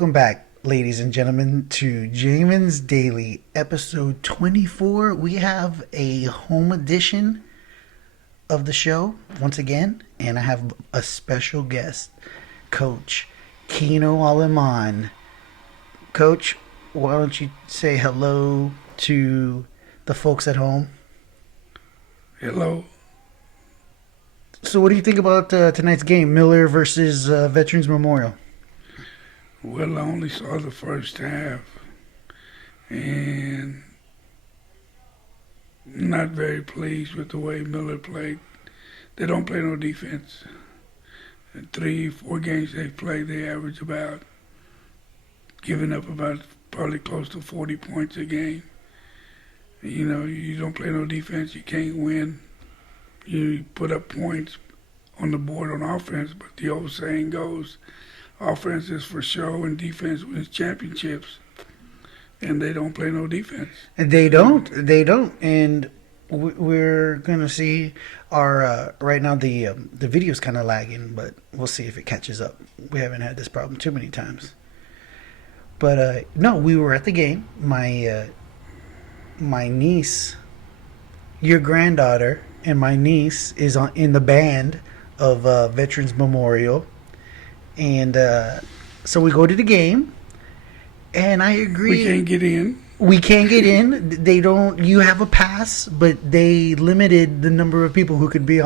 Welcome back, ladies and gentlemen, to Jamin's Daily, episode 24. We have a home edition of the show once again, and I have a special guest, Coach Kino Aleman. Coach, why don't you say hello to the folks at home? Hello. So, what do you think about tonight's game, Miller versus Veterans Memorial? Well, I only saw the first half, and not very pleased with the way Miller played. They don't play no defense. In 3-4 games they've played, they average about giving up about probably close to 40 points a game. You know, you don't play no defense, you can't win. You put up points on the board on offense, but the old saying goes, offense is for show and defense wins championships. And they don't play no defense. They don't. And we're going to see our, right now the video's kind of lagging, but we'll see if it catches up. We haven't had this problem too many times. But, no, we were at the game. My niece, your granddaughter, and my niece is in the band of Veterans Memorial. And so we go to the game, and I agree. We can't get in. We can't get in. They don't. You have a pass, but they limited the number of people who could be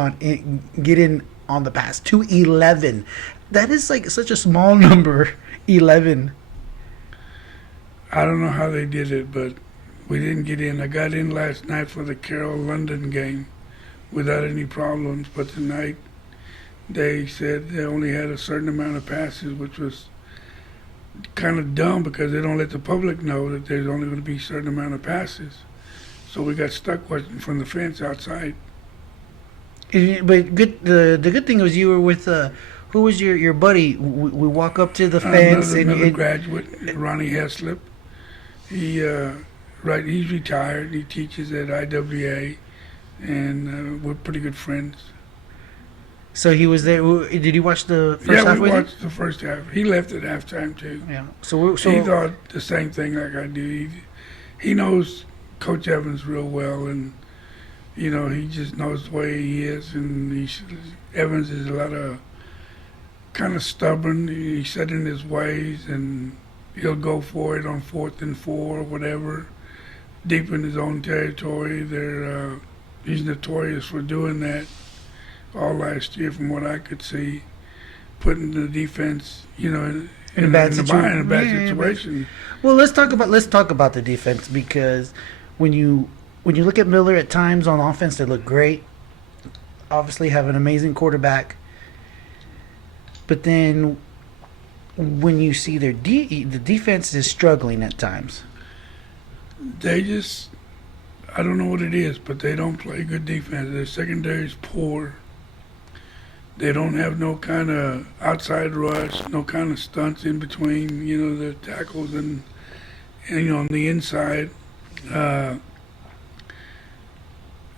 get in on the pass to 11. That is like such a small number, 11. I don't know how they did it, but we didn't get in. I got in last night for the Carroll London game without any problems, but tonight they said they only had a certain amount of passes, which was kind of dumb because they don't let the public know that there's only going to be a certain amount of passes. So we got stuck watching from the fence outside. But good. The good thing was you were with who was your buddy? We walk up to the fence. Another graduate, Ronnie Heslip. He's retired. He teaches at IWA, and we're pretty good friends. So he was there. Did you watch the first half? Yeah, we watched the first half. He left at halftime too. Yeah. So he thought the same thing like I do. He knows Coach Evans real well, and you know he just knows the way he is. And Evans is a lot of kind of stubborn. He's set in his ways, and he'll go for it on 4th and 4 or whatever, deep in his own territory. He's notorious for doing that. All last year, from what I could see, putting the defense, you know, in a bad situation. Well, let's talk about the defense, because when you look at Miller at times on offense, they look great. Obviously, have an amazing quarterback, but then when you see the defense is struggling at times. They just, I don't know what it is, but they don't play good defense. Their secondary is poor. They don't have no kind of outside rush, no kind of stunts in between, you know, the tackles and you know, on the inside.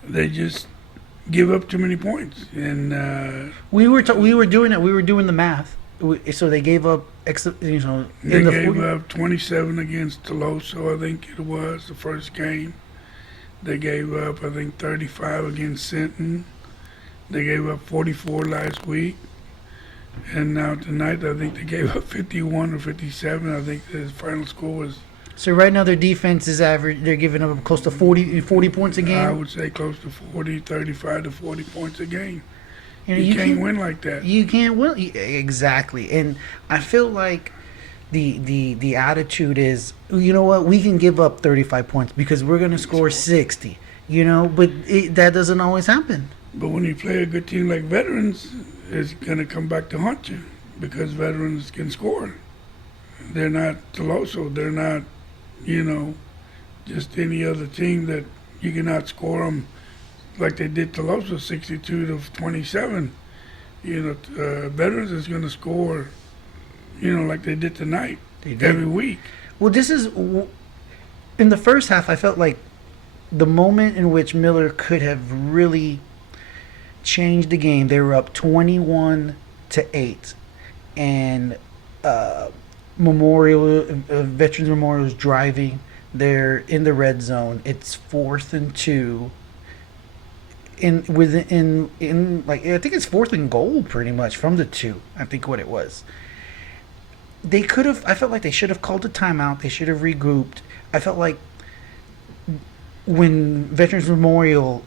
They just give up too many points. And we were doing it. We were doing the math. So they gave up, they gave up 27 against Toloso, I think it was, the first game. They gave up, I think, 35 against Sinton. They gave up 44 last week, and now tonight I think they gave up 51 or 57. I think the final score was. So right now their defense is average. They're giving up close to 40 points a game. I would say close to 40, 35 to 40 points a game. You can't win like that. You can't win exactly, and I feel like the attitude is, you know what, we can give up 35 points because we're going to score 60. You know, but that doesn't always happen. But when you play a good team like Veterans, it's going to come back to haunt you because Veterans can score. They're not Toloso. They're not, you know, just any other team that you can outscore them like they did Toloso, 62 to 27. You know, Veterans is going to score, you know, like they did tonight, every week. Well, this is, in the first half, I felt like the moment in which Miller could have really changed the game. They were up 21-8, and Memorial, Veterans Memorial is driving. They're in the red zone. It's 4th and 2. In like I think it's 4th and goal pretty much from the 2. I think what it was. They could have. I felt like they should have called a timeout. They should have regrouped. I felt like when Veterans Memorial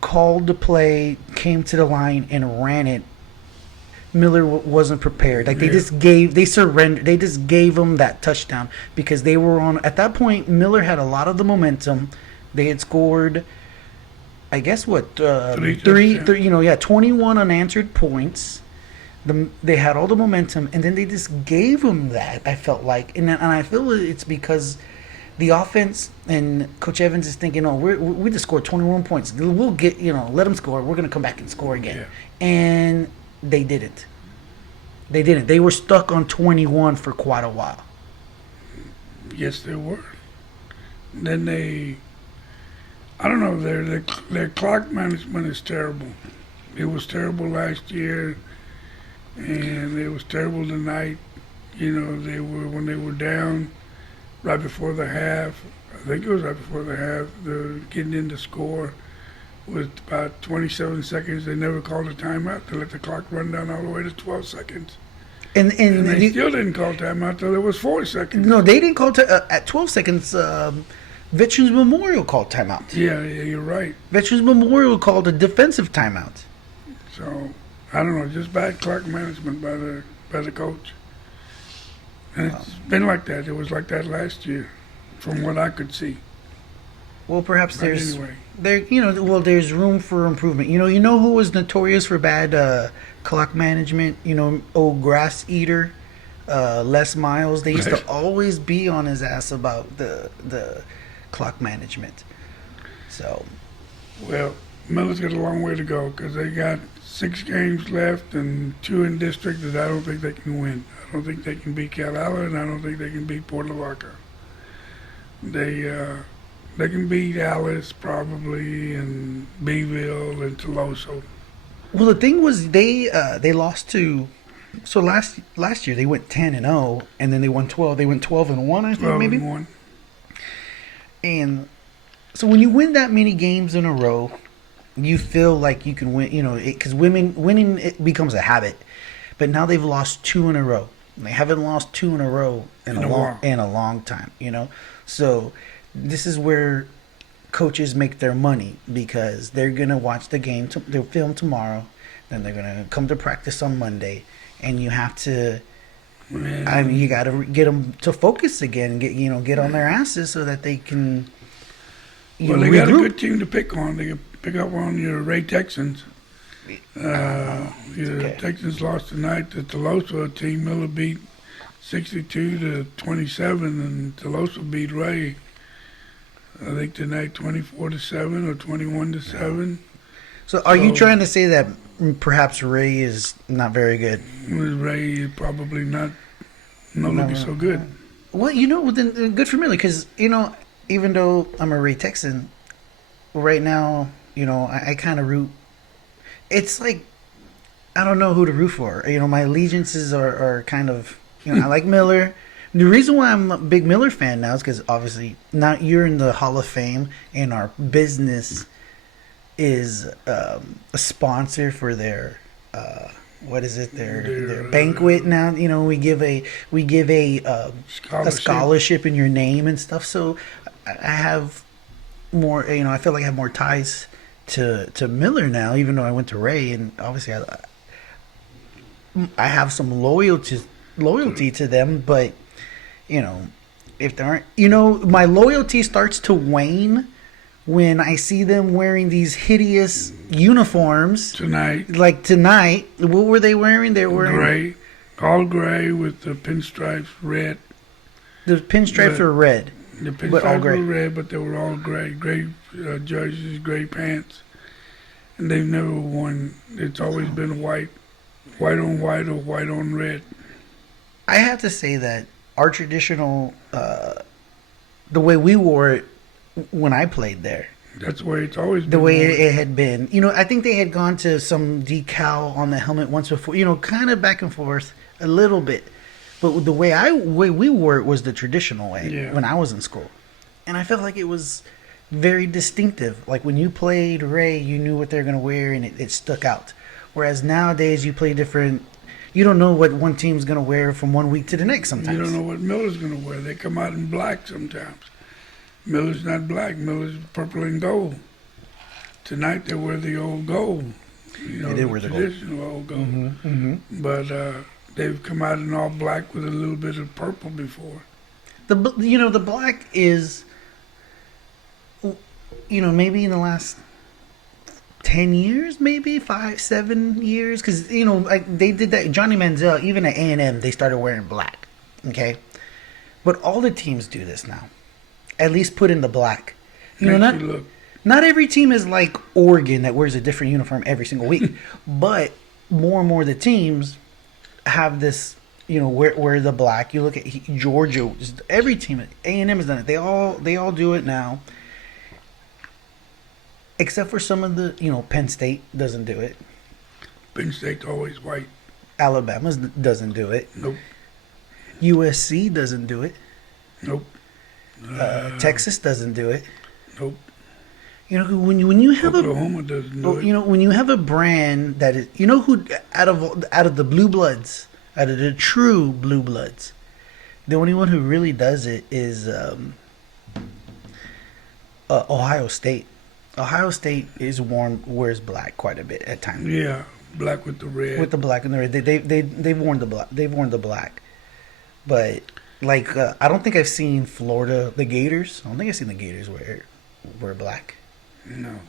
called the play, came to the line and ran it, Miller wasn't prepared. Like they surrendered. They just gave them that touchdown because they were on. At that point, Miller had a lot of the momentum. They had scored, I guess what three, 21 unanswered points. They had all the momentum, and then they just gave them that. I felt like, and I feel it's because the offense and Coach Evans is thinking, oh, we just scored 21 points. We'll get let them score. We're gonna come back and score again, and they didn't. They didn't. They were stuck on 21 for quite a while. Yes, they were. Then I don't know. Their clock management is terrible. It was terrible last year, and it was terrible tonight. When they were down right before the half. I think it was right before the half. They're getting in to score with about 27 seconds. They never called a timeout. They let the clock run down all the way to 12 seconds. And they still didn't call timeout till there was 4 seconds. No, they didn't call at 12 seconds. Veterans Memorial called timeout. Yeah, you're right. Veterans Memorial called a defensive timeout. So I don't know, just bad clock management by the coach. And it's been like that. It was like that last year, from what I could see. Well, perhaps But anyway. there's room for improvement. You know who was notorious for bad clock management? Old grass eater, Les Miles. They used to always be on his ass about the clock management. So, Well, Miller's got a long way to go because they got 6 games left and 2 in district that I don't think they can win. I don't think they can beat Calala, and I don't think they can beat Port Lavaca. They can beat Alice probably, and Beeville and Toloso. well, the thing was they lost to. So last year they went 10-0, and then they won 12. They went 12-1, I think 12 maybe. and 1. And so when you win that many games in a row, you feel like you can win. Because winning it becomes a habit. But now they've lost 2 in a row. They haven't lost 2 in a row in a long time. So this is where coaches make their money because they're gonna watch the game, their film tomorrow, then they're gonna come to practice on Monday, and you have to. You got to get them to focus again, get on their asses so that they can. They regroup. got a good team to pick on. They can pick up on your Ray Texans. Okay. Texans lost tonight to Tolosa. Team Miller beat 62-27, and Tolosa beat Ray. I think tonight 24-7 or 21-7. So, are you trying to say that perhaps Ray is not very good? Ray is probably not looking so good. Well, then good for Miller because even though I'm a Ray Texan, right now, I kind of root. It's like I don't know who to root for. My allegiances are kind of I like Miller. The reason why I'm a big Miller fan now is because obviously now you're in the Hall of Fame, and our business is a sponsor for their what is it their banquet now. We give a scholarship in your name and stuff. So I have more. I feel like I have more ties to Miller now, even though I went to Ray, and obviously I have some loyalty to them, but if there aren't, my loyalty starts to wane when I see them wearing these hideous uniforms. Tonight. Like tonight, what were they wearing? They were gray, all gray with the pinstripes red. The pinstripes were red. The pinstripes were red, but they were all gray. Gray jerseys, gray pants. And they've never worn, it's always been white on white or white on red. I have to say that our traditional, the way we wore it when I played there. That's the way it's always been. The way it had been. I think they had gone to some decal on the helmet once before, kind of back and forth a little bit. But the way we wore it was the traditional way Yeah. when I was in school, and I felt like it was very distinctive. Like when you played Ray, you knew what they're gonna wear, and it stuck out. Whereas nowadays, you play different. You don't know what one team's gonna wear from one week to the next. Sometimes You don't know what Miller's going to wear. They come out in black sometimes. Miller's not black. Miller's purple and gold. Tonight they wear the old gold. You know, They did the wear the gold. traditional old gold. Mm-hmm. But they've come out in all black with a little bit of purple before. The black is, maybe in the last 10 years, maybe 5-7 years, because like they did that. Johnny Manziel, even at A&M, they started wearing black. Okay, but all the teams do this now. At least put in the black. Makes you look. Not every team is like Oregon that wears a different uniform every single week, but more and more of the teams have this. Wear the black. You look at Georgia. Every team, A&M has done it. They all do it now. Except for some of the, Penn State doesn't do it. Penn State's always white. Alabama doesn't do it. Nope. USC doesn't do it. Nope. Texas doesn't do it. Nope. When you have Oklahoma doesn't do it. when you have a brand that is, who out of the blue bloods, out of the true blue bloods, the only one who really does it is Ohio State. Ohio State wears black quite a bit at times. Yeah, black with the red. With the black and the red, they've worn the black. They've worn the black, but like I don't think I've seen Florida, the Gators. I don't think I've seen the Gators wear black. No.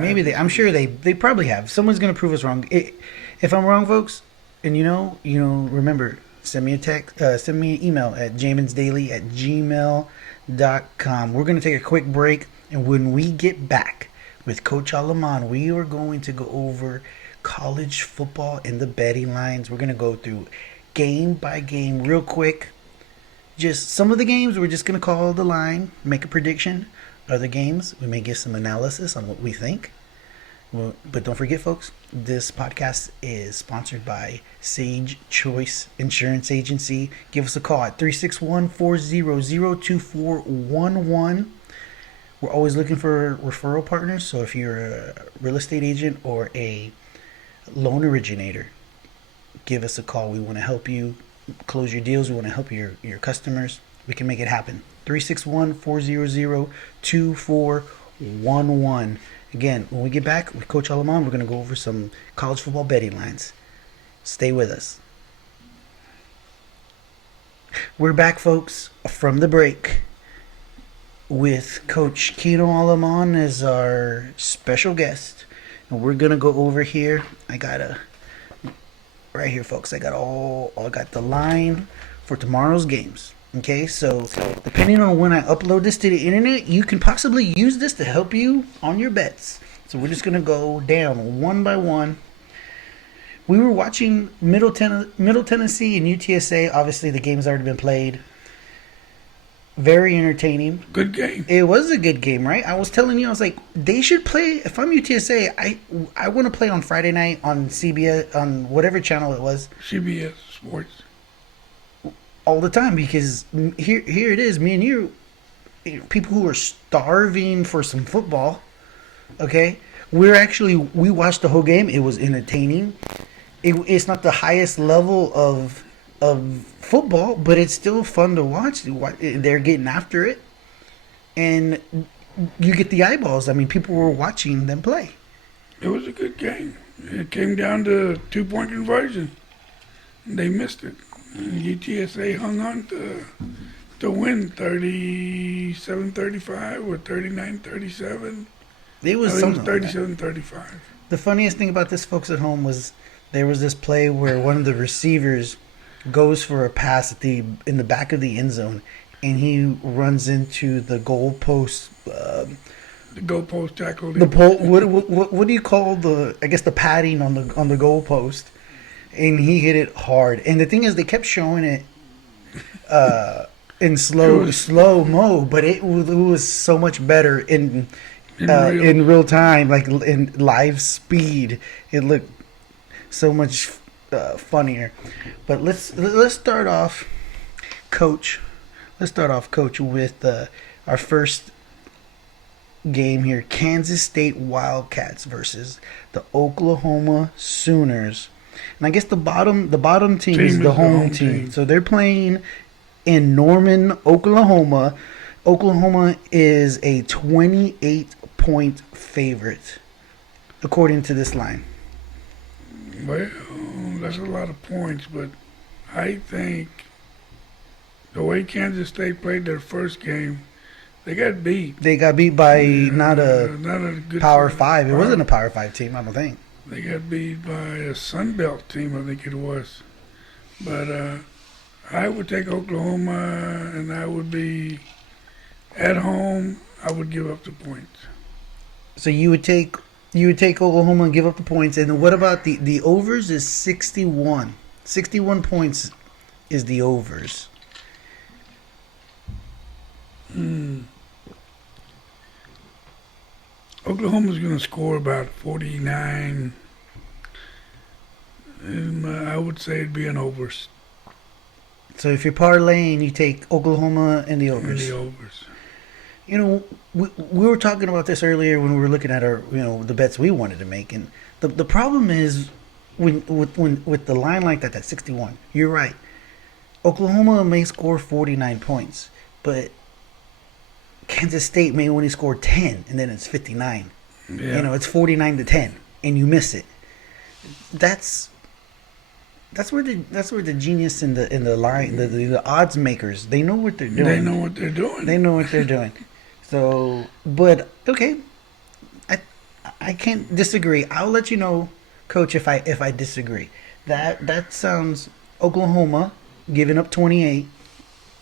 Maybe I'm sure they probably have. Someone's gonna prove us wrong. If I'm wrong, folks, and remember, send me a text, send me an email at jaminsdaily@gmail.com. We're gonna take a quick break. And when we get back with Coach Aleman, we are going to go over college football and the betting lines. We're going to go through game by game real quick. Just some of the games, we're just going to call the line, make a prediction. Other games, we may give some analysis on what we think. Well, but don't forget, folks, this podcast is sponsored by Sage Choice Insurance Agency. Give us a call at 361-400-2411. We're always looking for referral partners. So if you're a real estate agent or a loan originator, give us a call. We want to help you close your deals. We want to help your customers. We can make it happen. 361-400-2411. Again, when we get back with Coach Aleman, we're going to go over some college football betting lines. Stay with us. We're back, folks, from the break, with Coach Kino Aleman as our special guest. And we're going to go over here. Right here, folks, I got the line for tomorrow's games. Okay, so depending on when I upload this to the internet, you can possibly use this to help you on your bets. So we're just going to go down one by one. We were watching Middle Tennessee and UTSA. Obviously, the game's already been played. Very entertaining. Good game. It was a good game, right? I was telling you, I was like, they should play. If I'm UTSA, I want to play on Friday night on CBS, on whatever channel it was. CBS Sports. All the time, because here it is, me and you, people who are starving for some football. Okay, we watched the whole game. It was entertaining. It's not the highest level of football, but it's still fun to watch. They're getting after it, and you get the eyeballs. I mean, people were watching them play. It was a good game. It came down to 2-point conversion. They missed it. UTSA hung on to win 37-35 or 39-37. It was 37-35. The funniest thing about this, folks at home, was there was this play where one of the receivers goes for a pass in the back of the end zone, and he runs into the goal post. The goalpost tackle. The pole. What do you call the padding on the goal post? And he hit it hard. And the thing is, they kept showing it in slow mo, but it was so much better in real time, like in live speed. It looked so much funnier. But let's start off, Coach. Let's start off, Coach, with our first game here: Kansas State Wildcats versus the Oklahoma Sooners. And I guess the bottom team is the home team. So they're playing in Norman, Oklahoma. Oklahoma is a 28-point favorite, according to this line. Well, that's a lot of points, but I think the way Kansas State played their first game, they got beat. They got beat by not a good Power 5. It wasn't a Power 5 team, I don't think. They got beat by a Sun Belt team, I think it was. But I would take Oklahoma, and I would be at home. I would give up the points. So you would take Oklahoma and give up the points. And what about the overs? Is 61. 61 points is the overs. Oklahoma's going to score about 49. And I would say it'd be an overs. So if you're parlaying, you take Oklahoma and the overs. And the overs. You know, we were talking about this earlier when we were looking at our, the bets we wanted to make, and the problem is with the line like that, that's 61. You're right. Oklahoma may score 49 points, but Kansas State may only score 10, and then it's 59. Yeah. It's 49-10, and you miss it. That's where the genius in the line, the odds makers, they know what they're doing. They know what they're doing. So, but okay, I can't disagree. I'll let you know, Coach, if I disagree. That sounds Oklahoma giving up 28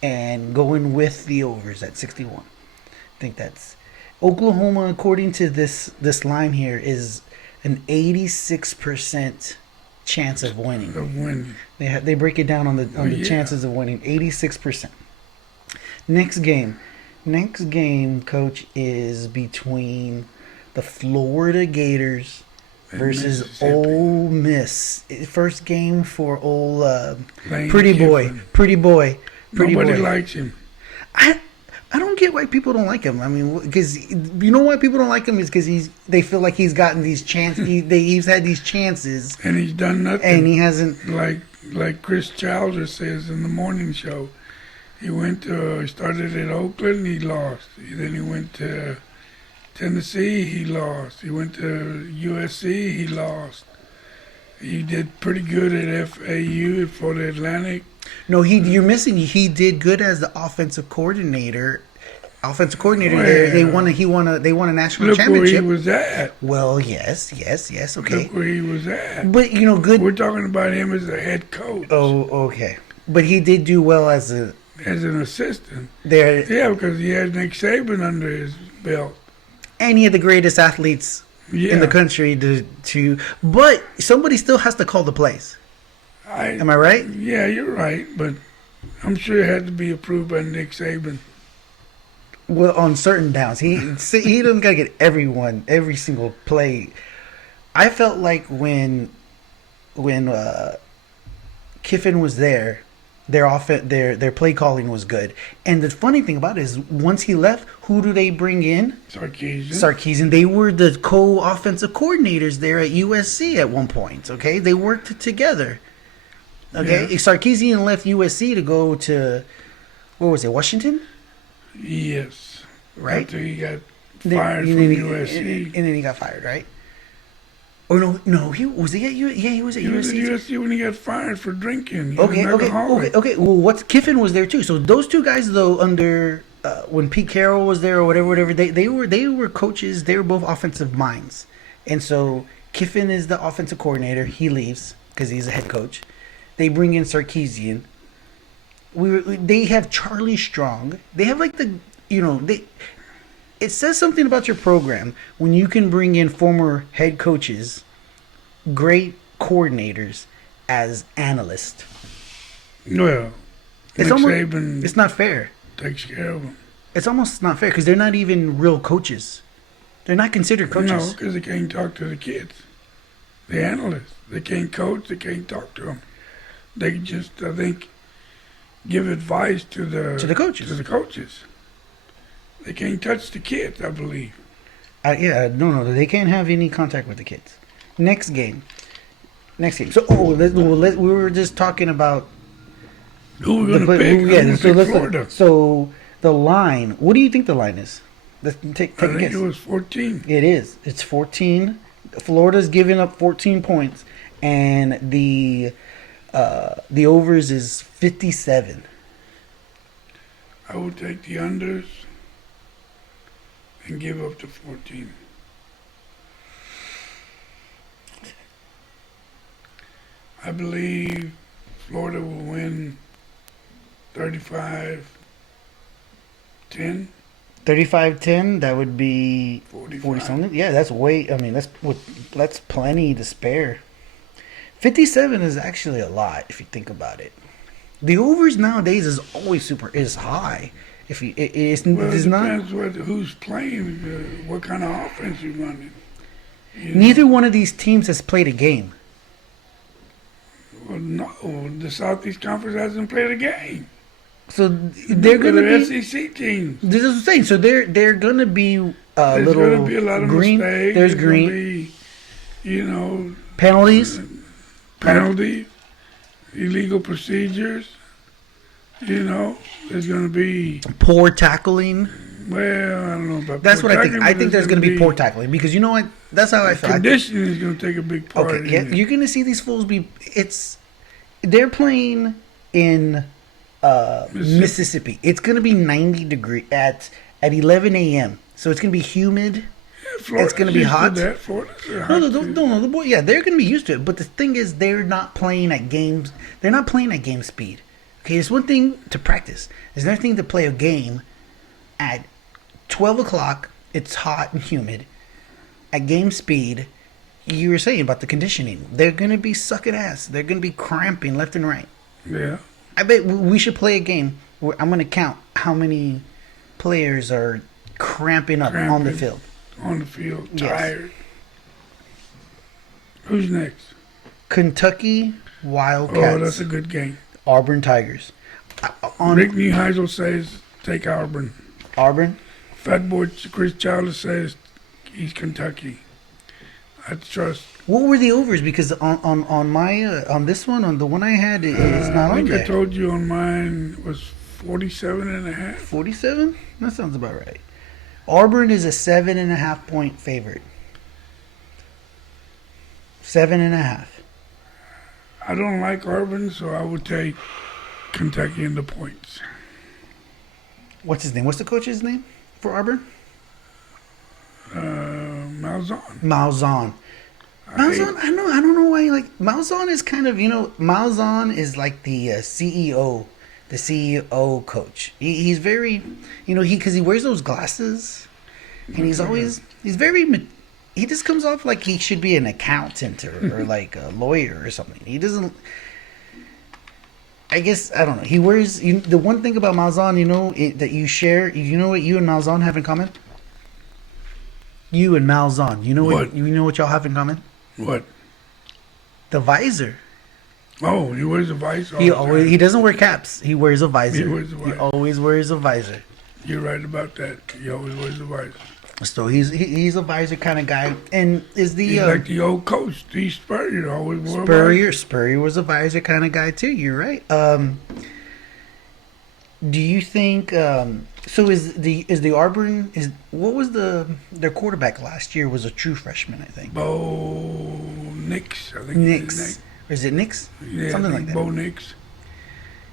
and going with the overs at 61. I think that's Oklahoma, according to this line here, is an 86% chance of winning. They break it down on the chances of winning. 86%. Next game, Coach, is between the Florida Gators versus Ole Miss. First game for old Pretty Boy. Nobody likes him. I don't get why people don't like him. I mean, because you know why people don't like him is because they feel like he's gotten these chances. He's had these chances, and he's done nothing. And he hasn't. Like Chris Childers says in the morning show, he started at Oakland, he lost. Then he went to Tennessee, he lost. He went to USC, he lost. He did pretty good at FAU for the Atlantic. No, you're missing. He did good as the offensive coordinator. There, they won a national championship. Look where he was at. Well, yes, okay. Look where he was at. But good. We're talking about him as a head coach. Oh, okay. But he did do well as an assistant. There. Yeah, because he had Nick Saban under his belt. And he had the greatest athletes in the country to. But somebody still has to call the plays. Am I right? Yeah, you're right, but I'm sure it had to be approved by Nick Saban. Well, on certain downs, he doesn't gotta get every single play. I felt like when Kiffin was there, their play calling was good. And the funny thing about it is, once he left, who do they bring in? Sarkisian. They were the co-offensive coordinators there at USC at one point. Okay, they worked together. Okay, yeah. Sarkisian left USC to go to, where was it, Washington? Yes. Right? After he got fired from USC. And then he got fired, right? Or no, he was he at USC? Yeah, he was at USC. He was at USC when he got fired for drinking. Okay. Well, Kiffin was there too. So those two guys, though, under when Pete Carroll was there or whatever, they were coaches. They were both offensive minds, and so Kiffin is the offensive coordinator. He leaves because he's a head coach. They bring in Sarkisian. They have Charlie Strong. They have it says something about your program when you can bring in former head coaches, great coordinators as analysts. Well, it's not fair. Takes care of them. It's almost not fair because they're not even real coaches. They're not considered coaches. No, because they can't talk to the kids. the analysts. They can't coach. They can't talk to them. They just, I think, give advice to the coaches. To the coaches. They can't touch the kids, I believe. No, they can't have any contact with the kids. Next game. So, we were just talking about who we're going to pick. Yeah, so Florida. So the line. What do you think the line is? Let's take a guess. I think it was 14. It is. It's 14. Florida's giving up 14 points, and the overs is 57. I would take the unders and give up to 14. I believe Florida will win 35-10. 35-10, that would be 45. 40 something. Yeah, that's way. I mean, that's plenty to spare. 57 is actually a lot if you think about it. The overs nowadays is always is high. If you, it's depends who's playing, what kind of offense you're running. Neither one of these teams has played a game. Well, no, the Southeast Conference hasn't played a game. So they're going to be SEC teams. This is what I'm saying. So they're going to be There's little going to be a lot of green. mistakes. There's green. Penalties. Illegal procedures. There's going to be poor tackling. Well, I don't know about that's poor what I think. I think there's going to be poor tackling. tackling because you know what? That's how I feel. Conditioning is going to take a big part. Okay, yeah, you're going to see these fools be. They're playing in Mississippi. It's going to be 90 degrees at 11 a.m. So it's going to be humid. Yeah, it's going to be hot. No, the boy. Yeah, they're going to be used to it. But the thing is, they're not playing at games. They're not playing at game speed. Okay, it's one thing to practice. There's another thing to play a game at 12 o'clock. It's hot and humid. At game speed, you were saying about the conditioning. They're going to be sucking ass. They're going to be cramping left and right. Yeah. I bet we should play a game where I'm going to count how many players are cramping up on the field. On the field, yes. Tired. Who's next? Kentucky Wildcats. Oh, that's a good game. Auburn Tigers. Rick Neuheisel says take Auburn. Auburn? Fat Boy Chris Childs says he's Kentucky. I trust. What were the overs? Because on my on this one, on the one I had, it's not on there. I told you on mine was 47.5. 47? That sounds about right. Auburn is a 7.5 point favorite. 7.5. I don't like Auburn, so I would take Kentucky in the points. What's his name? What's the coach's name for Auburn? Malzahn. Malzahn. I don't know why. Like Malzahn is kind of Malzahn is like the CEO, coach. He's very, because he wears those glasses, and he's very. He just comes off like he should be an accountant or like a lawyer or something. He doesn't. I guess I don't know. He wears the one thing about Malzahn, that you share. You know what you and Malzahn have in common? You and Malzahn. You know what? You know what y'all have in common? What? The visor. Oh, he wears a visor. He doesn't wear caps. He wears a visor. He always wears a visor. You're right about that. He always wears a visor. So he's a visor kind of guy, and is the he's like the old coach, Steve Spurrier, always wore Spurrier was a visor kind of guy too. You're right. Do you think? So is the Auburn what was their quarterback last year was a true freshman, I think. Bo Nix, I think. Nix. Or is it Nix? Yeah, something like that. Bo Nix.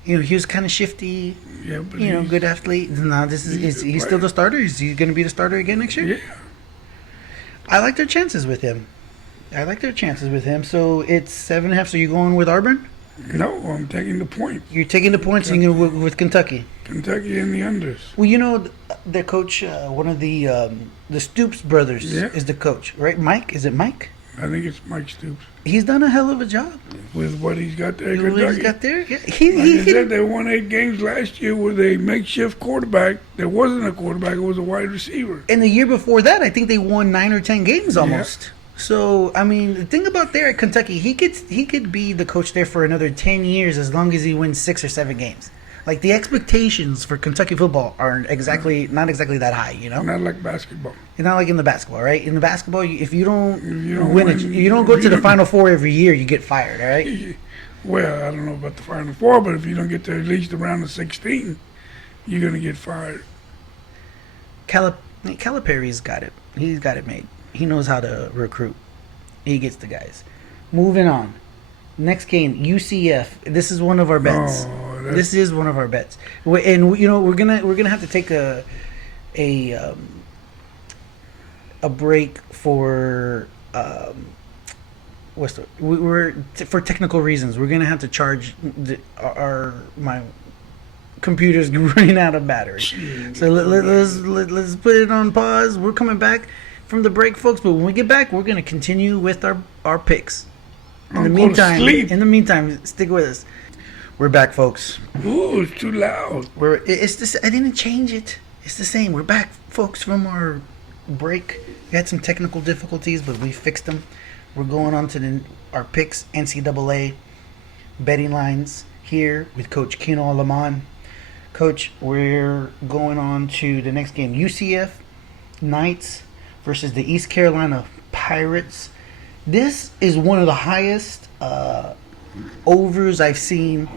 He was kind of shifty. Yeah, but good athlete. Now he's still the starter. Is he going to be the starter again next year? Yeah. I like their chances with him. So it's 7.5. So you're going with Auburn? No, I'm taking the point. You're taking the points and you're going to go with Kentucky. Kentucky and the unders. Well, their coach, one of the Stoops brothers is the coach, right? Mike? Is it Mike? I think it's Mike Stoops. He's done a hell of a job. With what he's got there. Yeah. He said they won 8 games last year with a makeshift quarterback. There wasn't a quarterback. It was a wide receiver. And the year before that, I think they won 9 or 10 games almost. Yeah. So I mean, the thing about there at Kentucky, he could be the coach there for another 10 years as long as he wins 6 or 7 games. Like the expectations for Kentucky football aren't exactly not exactly that high, you know. Not like basketball. It's not like in the basketball, right? In the basketball, if you don't If you don't win, win, you don't go if to you the Final Four every year, you get fired, all right? Well, I don't know about the Final Four, but if you don't get to at least the round of 16, you're gonna get fired. Calipari's got it. He's got it made. He knows how to recruit. He gets the guys. Moving on. Next game, UCF. This is one of our bets. This is one of our bets, and you know we're gonna have to take a break for for technical reasons. We're gonna have to charge my computer's running out of battery. So let's put it on pause. We're coming back from the break, folks. But when we get back, we're gonna continue with our picks. In the meantime, stick with us. We're back, folks. Ooh, it's too loud. It's this. I didn't change it. It's the same. We're back, folks, from our break. We had some technical difficulties, but we fixed them. We're going on to our picks, NCAA betting lines here with Coach Kino Aleman. Coach, we're going on to the next game. UCF Knights versus the East Carolina Pirates. This is one of the highest overs I've seen.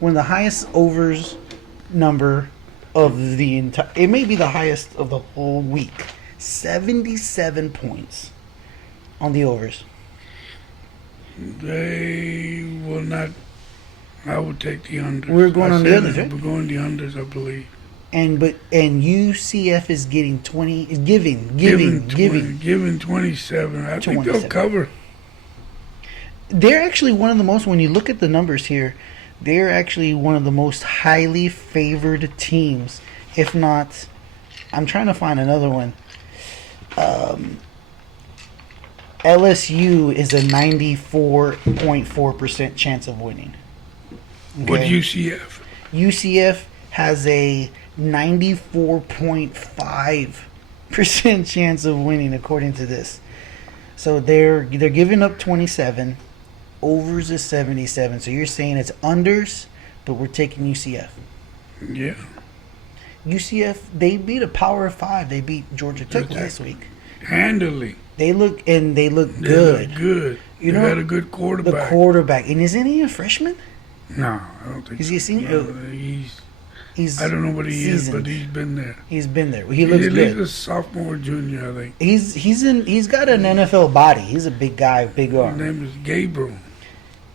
One of the highest overs number of the entire. It may be the highest of the whole week. 77 points on the overs. They will not. I would take the unders. We're going on the unders, right? We're going the unders, I believe. And UCF is getting 20. Is giving 27. I think they'll cover. They're actually one of the most. When you look at the numbers here, they're actually one of the most highly favored teams. If not, I'm trying to find another one. LSU is a 94.4% chance of winning. Okay. What UCF? UCF has a 94.5% chance of winning, according to this. So they're giving up 27. Overs is 77. So you're saying it's unders, but we're taking UCF. Yeah. UCF, they beat a Power 5. They beat Georgia Tech last week. Handily. They look good. They look good. You know, had a good quarterback. The quarterback. And isn't he a freshman? No, I don't think so. Is he a senior? No, he's I don't know what he is, but he's been there. He's been there. He looks good. He's a sophomore, junior, I think. He's got an NFL body. He's a big guy, big arm. His name is Gabriel.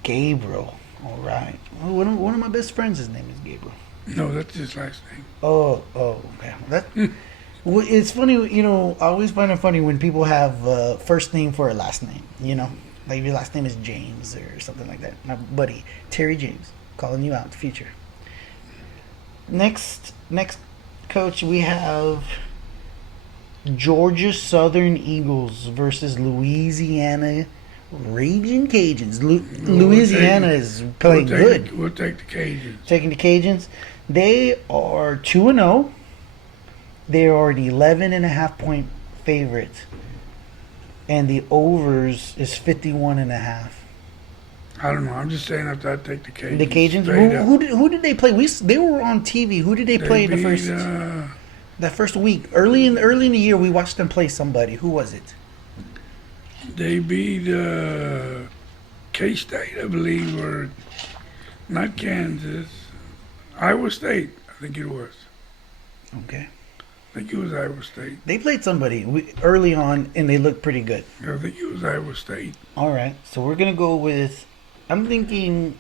Gabriel. All right. Well, one of my best friends, his name is Gabriel. No, that's his last name. Oh, okay. It's funny, you know, I always find it funny when people have first name for a last name, you know. Like your last name is James or something like that. My buddy, Terry James, calling you out in the future. Next, coach, we have Georgia Southern Eagles versus Louisiana Raging Cajuns. Louisiana is playing good. We'll take the Cajuns. Taking the Cajuns. They are 2-0. They are an 11.5 point favorite. And the overs is 51.5. I don't know. I'm just saying after I take the Cajuns. The Cajuns. Who did they play? They were on TV. Who did they play in the first that first week? Early in the year, we watched them play somebody. Who was it? They beat K-State, I believe, or not Kansas. Iowa State, I think it was. Okay. I think it was Iowa State. They played somebody early on, and they looked pretty good. I think it was Iowa State. All right. So we're going to go with, I'm thinking,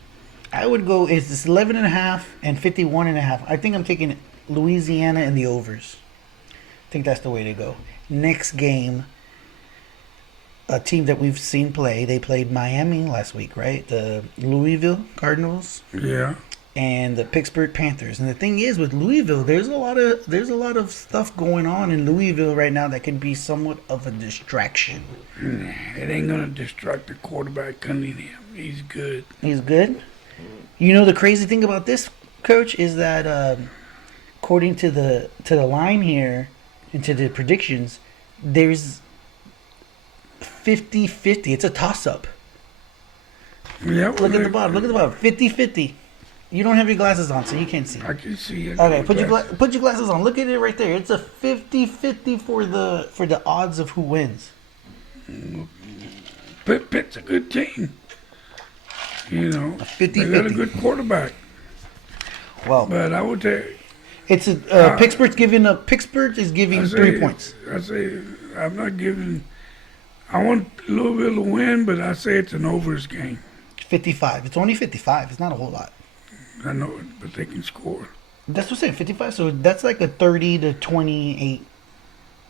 I would go, it's 11.5 and 51.5. I think I'm taking Louisiana and the overs. I think that's the way to go. Next game, a team that we've seen play, they played Miami last week, right? The Louisville Cardinals. Yeah. And the Pittsburgh Panthers. And the thing is, with Louisville, there's a lot of stuff going on in Louisville right now that can be somewhat of a distraction. It ain't gonna distract the quarterback Cunningham. He's good. He's good. You know the crazy thing about this, Coach, is that according to the line here and to the predictions, there's 50-50. It's a toss-up. Yeah, Look at the bottom. Look at the bottom. 50-50. You don't have your glasses on, so you can't see. I can see it. Okay, put your glasses on. Look at it right there. It's a 50-50 for the odds of who wins. Pitt's a good team. You know, 50-50. they got a good quarterback. Well, But I would say it's Pittsburgh is giving 3 points. I say I'm not giving. I want Louisville to win, but I say it's an overs game. 55. It's only 55. It's not a whole lot. I know it, but they can score. That's what I'm saying. 55. So that's like a 30-28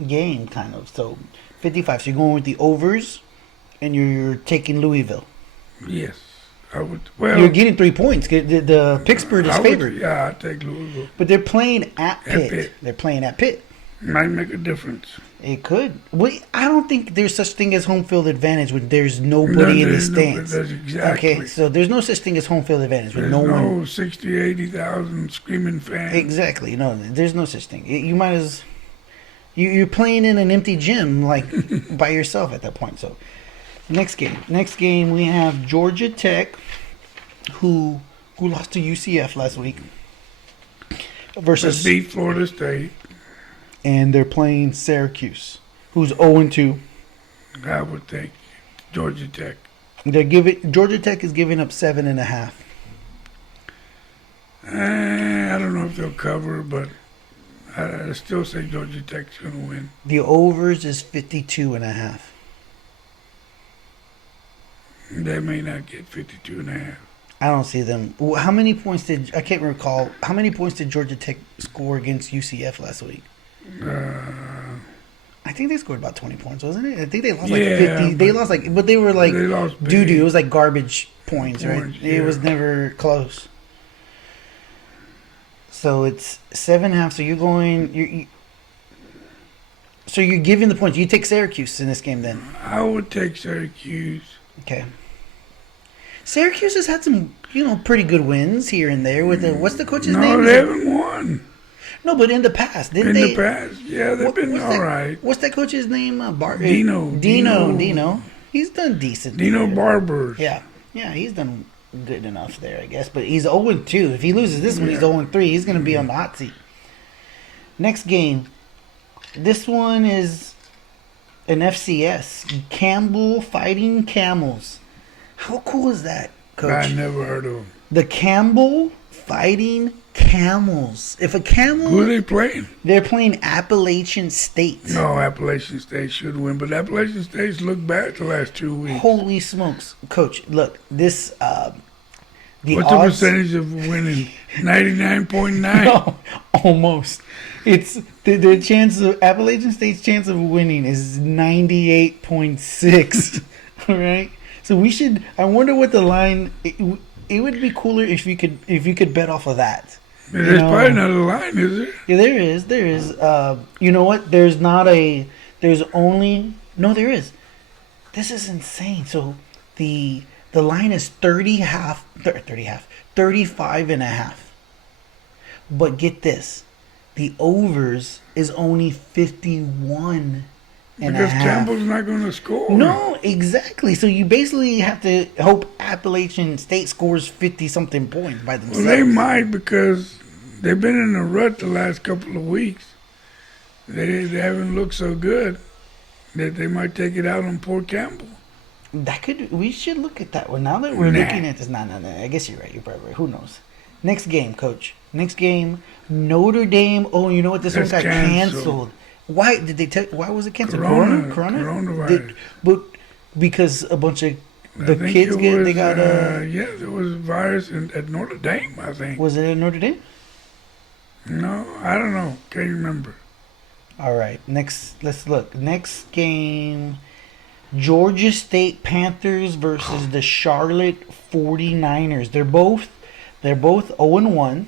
game kind of. So 55. So you're going with the overs, and you're taking Louisville. Yes, I would. Well, You're getting 3 points. The Pittsburgh is favored. Yeah, I take Louisville. But they're playing at Pitt. Pitt. They're playing at Pitt. Might make a difference. It could. I don't think there's such thing as home field advantage when there's nobody in the stands. Exactly. Okay, so there's no such thing as home field advantage when There's no one. 60, 80,000 screaming fans. Exactly. No, there's no such thing. You might as. You're playing in an empty gym like by yourself at that point. So, next game we have Georgia Tech, who lost to UCF last week, versus Beat Florida State. and they're playing Syracuse, who's 0-2. I would think Georgia Tech. Georgia Tech is giving up 7.5. I don't know if they'll cover, but I still say Georgia Tech's going to win. The overs is 52.5. They may not get 52 and a half. I don't see them. How many points I can't recall. How many points did Georgia Tech score against UCF last week? I think they scored about 20 points, wasn't it? I think they lost like 50. They lost but they were like doo doo. It was like garbage points, right? Yeah. It was never close. So it's 7.5. So you're going. So you're giving the points. You take Syracuse in this game, then. I would take Syracuse. Okay. Syracuse has had some, pretty good wins here and there. With what's the coach's name? No, they haven't won. No, but in the past, didn't In they? the past, yeah, they've been all right. What's that coach's name? Dino. He's done decent. Dino Barbers. Yeah, he's done good enough there, I guess. But he's 0-2. If he loses this one, he's 0-3. He's going to be on the hot seat. Next game. This one is an FCS. Campbell fighting Camels. How cool is that, Coach? I never heard of them. The Campbell fighting Camels. If a camel... Who are they playing? They're playing Appalachian State. No, Appalachian State should win, but Appalachian State's looked bad the last 2 weeks. Holy smokes. Coach, look, this... What's the percentage of winning? 99.9? No, almost. It's the chance of Appalachian State's chance of winning is 98.6. All right? So we should. I wonder what the line. It would be cooler if you could bet off of that. There's probably not a line, is there? Yeah, there is. You know what? There's not a. There's only. No, there is. This is insane. So the line is 35.5. But get this, the overs is only 51. Because Campbell's not going to score. No, exactly. So you basically have to hope Appalachian State scores 50-something points by themselves. Well, they might because they've been in a rut the last couple of weeks. They haven't looked so good that they might take it out on poor Campbell. We should look at that one. Now that we're looking at this, no. I guess you're right. You're probably right. Who knows? Next game, Coach. Next game, Notre Dame. Oh, you know what? This one got canceled. Why did they why was it canceled? Coronavirus. But because a bunch of kids they got there was a virus at Notre Dame, I think. Was it at Notre Dame? No, I don't know. Can't remember. All right, let's look. Next game, Georgia State Panthers versus the Charlotte 49ers. They're both 0-1.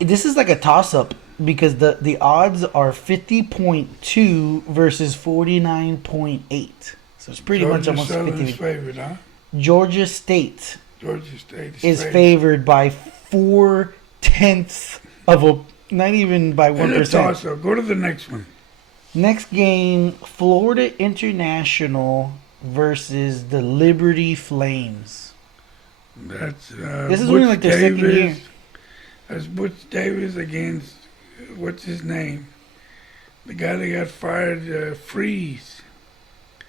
This is like a toss-up because the odds are 50.2 versus 49.8. So it's pretty much almost 50. Favorite, huh? Georgia State is favored by 0.4 of a, not even by 1%. Go to the next one. Next game, Florida International versus the Liberty Flames. That's This is only Butch like their second year. Davis. That's Butch Davis against what's his name? The guy that got fired, Freeze.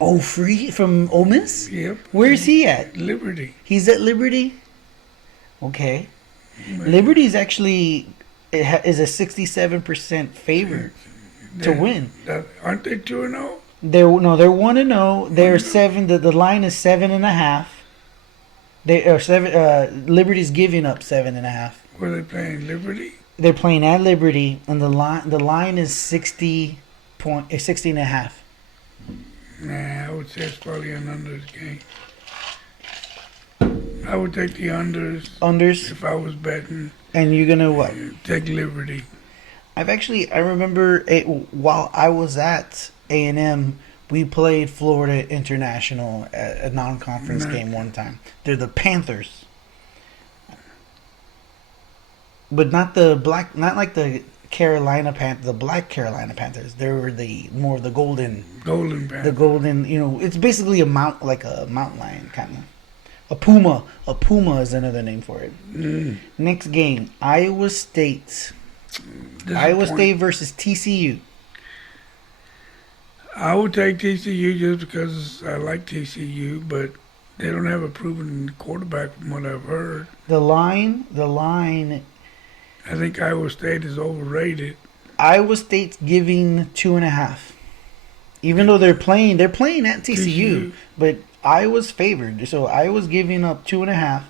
Oh, free from Ole Miss? Yep. Where's he at? Liberty. He's at Liberty? Okay. Liberty's actually is a 67% favorite to win. Aren't they 2-0? They're 1-0. They're 7. The line is 7.5. They are 7. Liberty's giving up 7.5. Were they playing Liberty? They're playing at Liberty, and the line is 60.5. Nah, I would say it's probably an unders game. I would take the Unders, if I was betting. and you're gonna what? Take Liberty. I remember while I was at A&M, we played Florida International at a non-conference game one time. They're the Panthers, but not like the the Black Carolina Panthers. They were the more of the golden, Panther. the golden. It's basically a mountain lion kind of. A puma. A puma is another name for it. Next game, Iowa State. Iowa State versus TCU. I would take TCU just because I like TCU, but they don't have a proven quarterback from what I've heard. The line. I think Iowa State is overrated. Iowa State's giving 2.5. Even though they're playing at TCU, but Iowa's favored. So Iowa's giving up 2.5.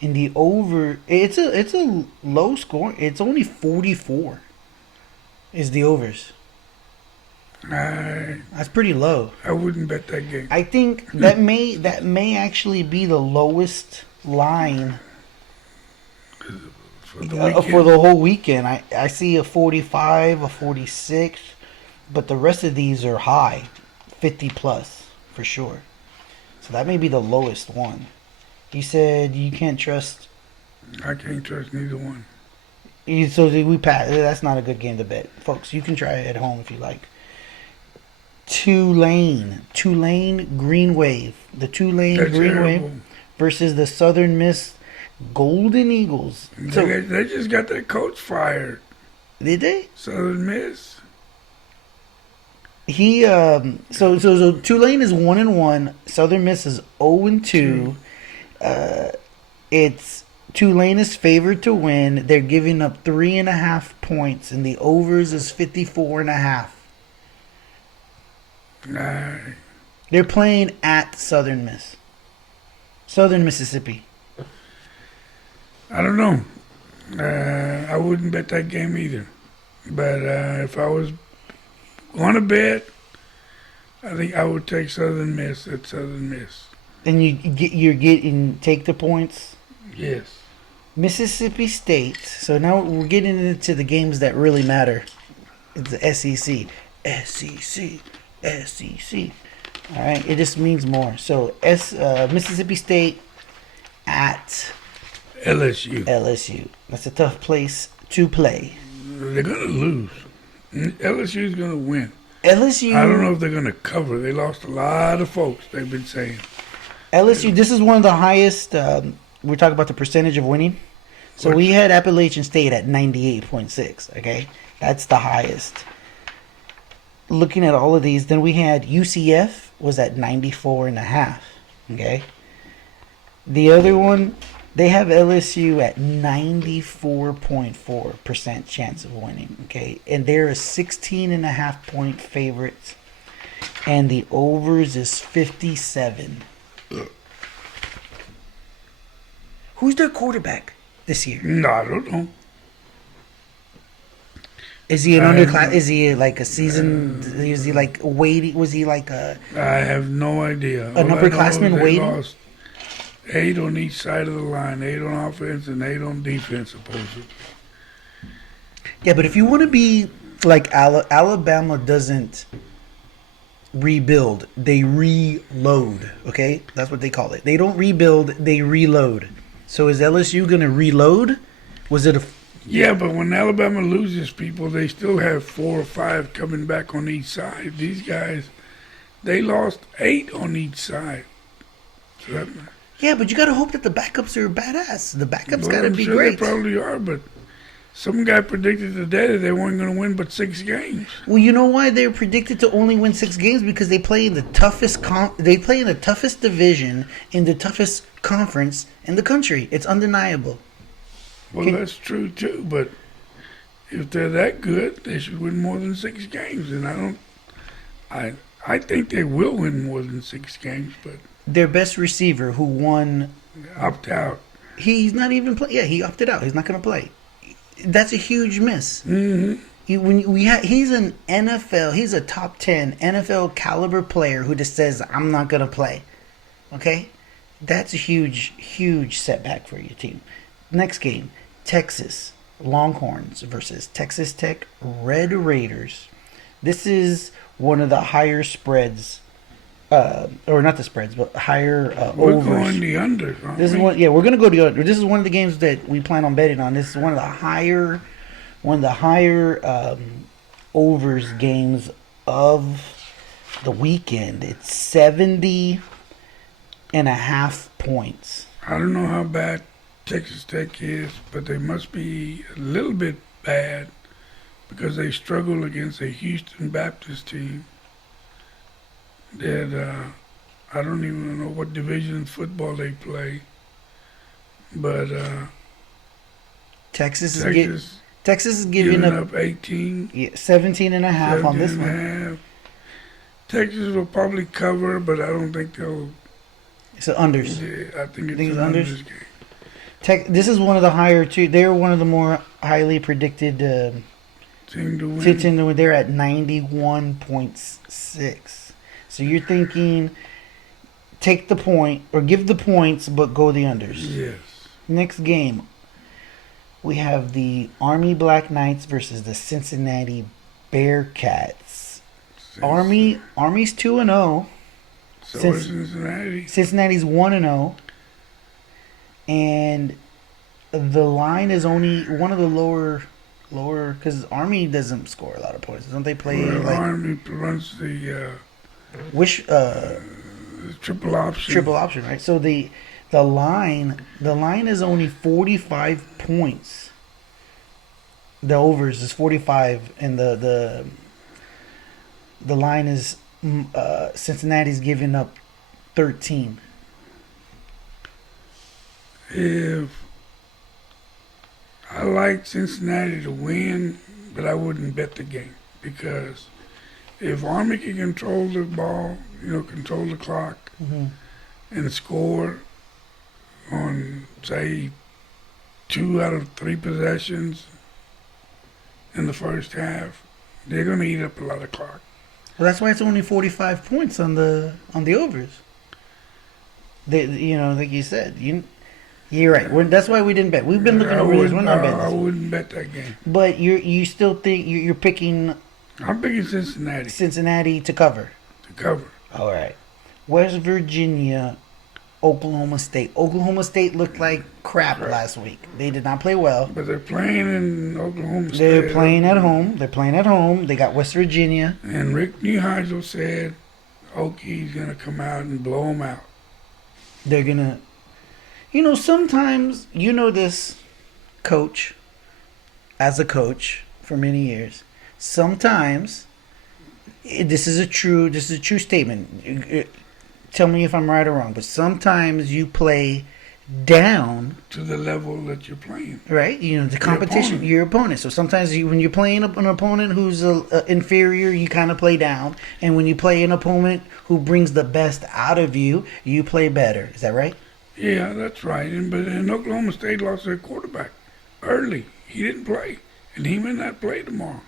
In the over, it's a low score. It's only 44. Is the overs? That's pretty low. I wouldn't bet that game. I think that may actually be the lowest line For the weekend. for the whole weekend. I see a 45, a 46, but the rest of these are high, 50 plus for sure. So that may be the lowest one. You said you can't trust. I can't trust neither one. So did we pass? That's not a good game to bet, folks. You can try it at home if you like. Tulane, Green Wave. The Tulane They're Green terrible. Wave versus the Southern Miss Golden Eagles. So They just got their coach fired. did they? Southern Miss. He so Tulane is 1-1. Southern Miss is 0-2. It's Tulane is favored to win. They're giving up 3.5 points, and the overs is 54.5. Nah, They're playing at Southern Mississippi. I don't know. I wouldn't bet that game either. But if I was going to bet, I think I would take Southern Miss at Southern Miss. And you're getting take the points. Yes. Mississippi State. So now we're getting into the games that really matter. It's the SEC. SEC. All right, it just means more. So Mississippi State at LSU. That's a tough place to play. They're going to lose. LSU's going to win. LSU. I don't know if they're going to cover. They lost a lot of folks, they've been saying. LSU, this is one of the highest. We're talking about the percentage of winning. So we had Appalachian State at 98.6. Okay, that's the highest. Looking at all of these, then we had UCF was at 94.5. Okay, the other one they have LSU at 94.4% chance of winning. Okay, and they're a 16.5 point favorite, and the overs is 57. Who's their quarterback this year? No, I don't know. Is he an underclass? Is he like a season? Is he like waiting? Was he like a? I have no idea. An upperclassman waiting? Lost 8 on each side of the line, 8 on offense and 8 on defense, supposedly. Yeah, but if you want to be like Alabama doesn't rebuild, they reload. Okay, that's what they call it. They don't rebuild, they reload. So is LSU going to reload? Was it a Yeah, but when Alabama loses people, they still have 4 or 5 coming back on each side. These guys, they lost 8 on each side. So that, Yeah, but you got to hope that the backups are badass. The backups got well, to I'm be sure great. they probably are, but some guy predicted today that they weren't going to win but 6 games. Well, you know why they're predicted to only win 6 games? Because they play in the toughest they play in the toughest division in the toughest conference in the country. It's undeniable. Well, Can- that's true too, but if they're that good, they should win more than 6 games. And I think they will win more than 6 games, but Their best receiver, who won, opt out. he's not even play. Yeah, he opted out. He's not going to play. That's a huge miss. Mm-hmm. He's an NFL. He's a top 10 NFL caliber player who just says, "I'm not going to play." Okay, that's a huge setback for your team. Next game, Texas Longhorns versus Texas Tech Red Raiders. This is one of the higher spreads, or not the spreads, but higher We're overs. going the unders, aren't This is we? one. Yeah, we're gonna go to the under. This is one of the games that we plan on betting on. This is one of the higher overs games of the weekend. It's 70.5 points. I don't know how bad Texas Tech is, but they must be a little bit bad because they struggle against a Houston Baptist team that I don't even know what division of football they play. But Texas is Texas giving giving up up 18, 17.5 on this 17 and a one. half. Texas will probably cover, but I don't think they'll. It's an unders. I think think it's it's an unders? unders game. This is one of the higher two. They're one of the more highly predicted Team to win. They're at 91.6. So you're thinking, take the point or give the points, but go the unders. Yes. Next game, we have the Army Black Knights versus the Cincinnati Bearcats. Army's 2-0. So Since- is Cincinnati. Cincinnati's 1-0. And the line is only one of the lower because Army doesn't score a lot of points. Don't they play Well, like Army runs the triple option. triple option, right? So the line is only 45 points. The overs is 45, and the line is Cincinnati's giving up 13. If I like Cincinnati to win, but I wouldn't bet the game because if Army can control the ball, control the clock Mm-hmm. and score on say 2 out of 3 possessions in the first half, they're going to eat up a lot of clock. Well, that's why it's only 45 points on the overs. Like you said, you're right. That's why we didn't bet. We've been looking over this. We're not betting I this. wouldn't bet that game. But you still think you're picking I'm picking Cincinnati Cincinnati to cover. to cover. All right. West Virginia, Oklahoma State. Oklahoma State looked like crap last week. They did not play well. But they're playing in Oklahoma State. They're playing at home. They got West Virginia. And Rick Neuheisel said Oki's going to come out and blow them out. They're going to... sometimes, this, coach, as a coach for many years, sometimes, this is a true statement. Tell me if I'm right or wrong, but sometimes you play down To the level that you're playing. right? The competition, opponent. your opponent. So sometimes when you're playing an opponent who's inferior, you kind of play down. And when you play an opponent who brings the best out of you, you play better. Is that right? Yeah, that's right. But Oklahoma State lost their quarterback early. He didn't play. And he may not play tomorrow.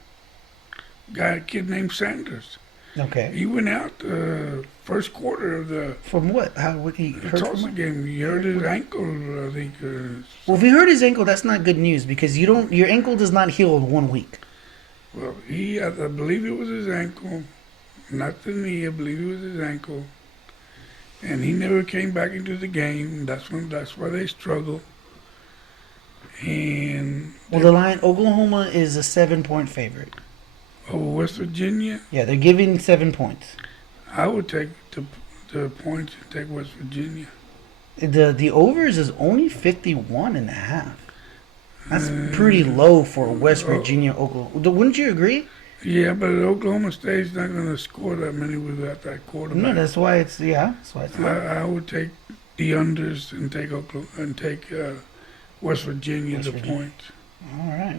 A kid named Sanders. Okay. He went out the first quarter of the From what? How would he hurt? Tulsa From? game. He hurt his ankle, I think. Well, if he hurt his ankle, that's not good news because your ankle does not heal in 1 week. Well, I believe it was his ankle, not the knee. I believe it was his ankle, and he never came back into the game. That's why they struggled. And Well, the line Oklahoma is a 7-point favorite. over West Virginia, Yeah, they're giving 7 points. I would take the points and take West Virginia. The overs is only 51 and a half. That's pretty low for West Virginia, Oklahoma. Wouldn't you agree? Yeah, but Oklahoma State's not going to score that many without that quarterback. No, that's why it's low. I would take the unders and take West Virginia West the Virginia. points. All right,